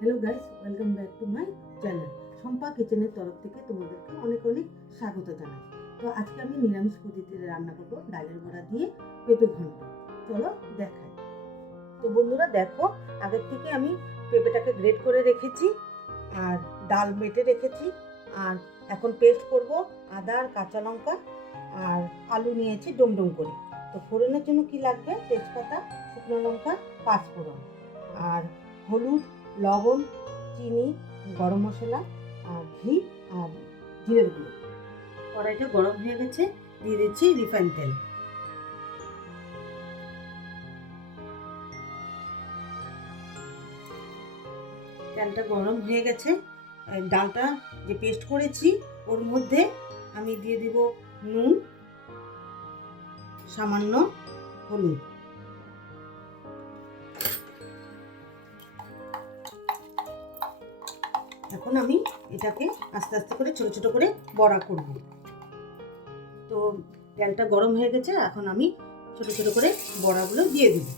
Hello guys, welcome back to my channel. Shampa কিচেনের তরফ থেকে তোমাদেরকে অনেক অনেক স্বাগত জানাই। তো আজকে আমি নিরামিষ পদ্ধতিতে রান্না করব ডালের বড়া দিয়ে পেঁপে ঘন্ট। চলো দেখাই। তো বন্ধুরা দেখো, আগের থেকে আমি পেঁপেটাকে গ্রেট করে রেখেছি আর ডাল বেটে রেখেছি। আর এখন পেস্ট করব আদা আর কাঁচা লঙ্কা, আর আলু নিয়েছি ডুমডুম করে। তো ফোড়নের জন্য কি লাগবে? তেজপাতা, শুকনো লঙ্কা, পাঁচফোড়ন, আর হলুদ, লবণ, চিনি, গরম মশলা, আর ঘি, আর জিরের গুঁড়ো। কড়াইটা গরম হয়ে গেছে, দিয়ে দিচ্ছি রিফাইন তেল। তেলটা গরম হয়ে গেছে, ডালটা যে পেস্ট করেছি ওর মধ্যে আমি দিয়ে দিব নুন, সামান্য হলুদ। এখন আমি এটাকে আস্তে আস্তে করে ছোট ছোট করে বড়া করব। তো তেলটা গরম হয়ে গেছে, এখন আমি ছোট ছোট করে বড়াগুলো দিয়ে দিব।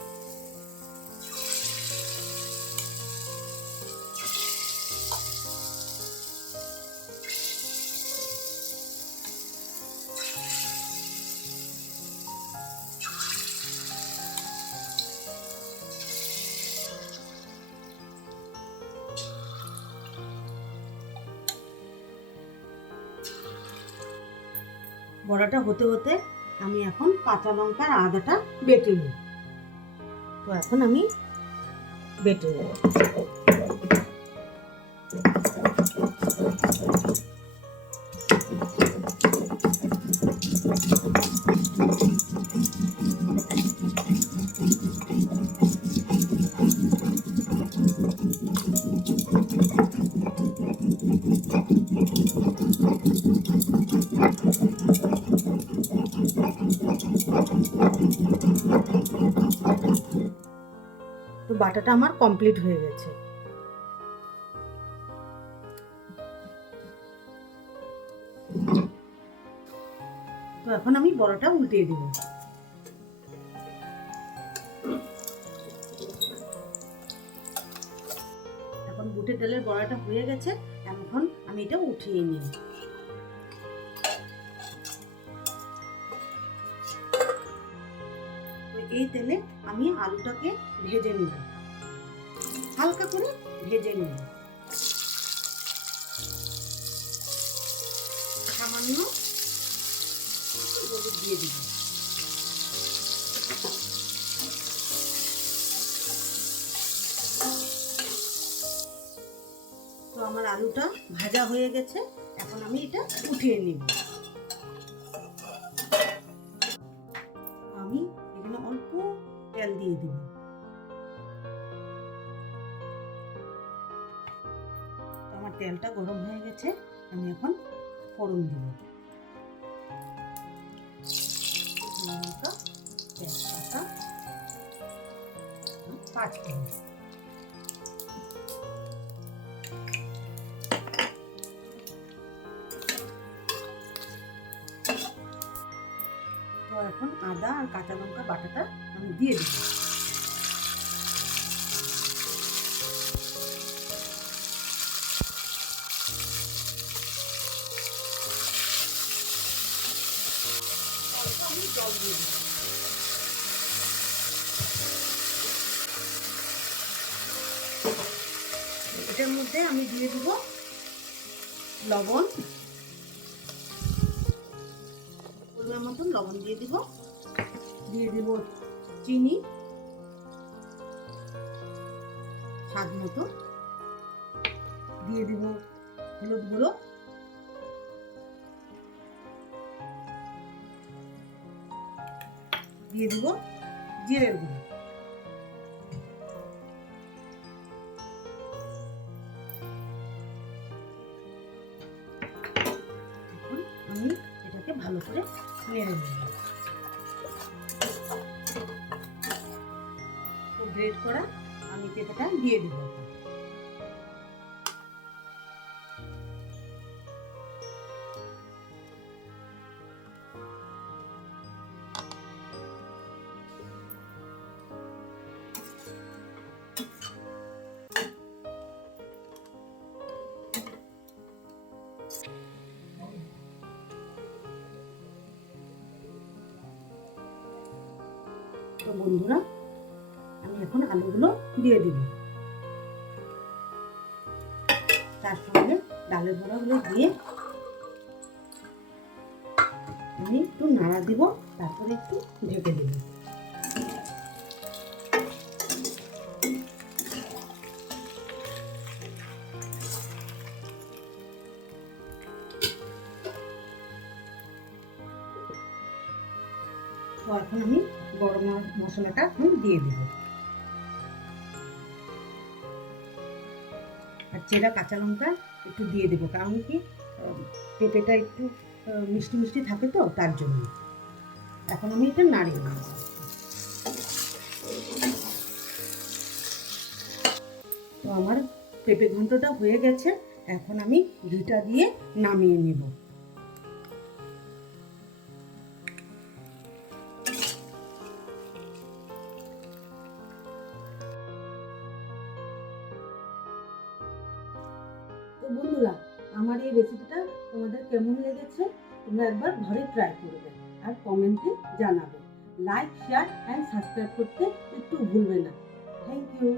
বড়াটা হতে হতে আমি এখন কাঁচা লঙ্কা আর আদাটা বেটে নিই। তো এখন আমি বেটে নেব। তো বাটাটা আমার কমপ্লিট হয়ে গেছে। তো এখন আমি বড়াটা উল্টিয়ে দিব। এখন বুটের ডালের বড়াটা হয়ে গেছে, এখন আমি এটা উঠিয়ে নিই। এই তেলে আমি আলুটাকে ভেজে নিব, হালকা করে ভেজে নিব। সামান্য হলুদ দিয়ে দিব। তো আমার আলুটা ভাজা হয়ে গেছে, এখন আমি এটা উঠিয়ে নিব। আমি এখানে অল্প তেল দিয়ে দিব। আমার তেলটা গরম হয়ে গেছে, আমি এখন ফোড়ন দিব। লঙ্কা, তেজপাতা, পাঁচফোড়ন। তো এখন আদা আর কাঁচা লঙ্কা বাটাটা আমি দিয়ে দিব। আমি জল দিয়ে দিব। এটার মধ্যে আমি দিয়ে দিব লবণ, পরিমাণ মতন লবণ দিয়ে দিব। দিয়ে দিব চিনি স্বাদ মতো, দিয়ে দিব হলুদ গুঁড়ো, দিয়ে দিব জিরের গুঁড়ো। এখন আমি এটাকে ভালো করে নেড়ে নেব। তো গ্রেট করা আমি পেঁপেটা দিয়ে দিব। তো বন্ধুরা, আমি এখন আলুগুলো দিয়ে দিব, তার সঙ্গে ডালের বড়াগুলো দিয়ে আমি একটু নাড়া দিব, তারপরে একটু ঢেকে দেব। তো এখন আমি গরম মশলাটা এখন দিয়ে দেব, আর চেরা কাঁচা লঙ্কা একটু দিয়ে দেবো, কারণ কি পেঁপেটা একটু মিষ্টি মিষ্টি থাকে তো, তার জন্য। এখন আমি এটা নাড়িয়ে নেব। তো আমার পেঁপে ঘন্টটা হয়ে গেছে, এখন আমি ঘিটা দিয়ে নামিয়ে নেব। তো বন্ধুরা, আমার এই রেসিপিটা তোমাদের কেমন লেগেছে তোমরা একবার ঘরে ট্রাই করবে আর কমেন্টে জানাবে। লাইক, শেয়ার অ্যান্ড সাবস্ক্রাইব করতে একটু ভুলবে না। Thank you.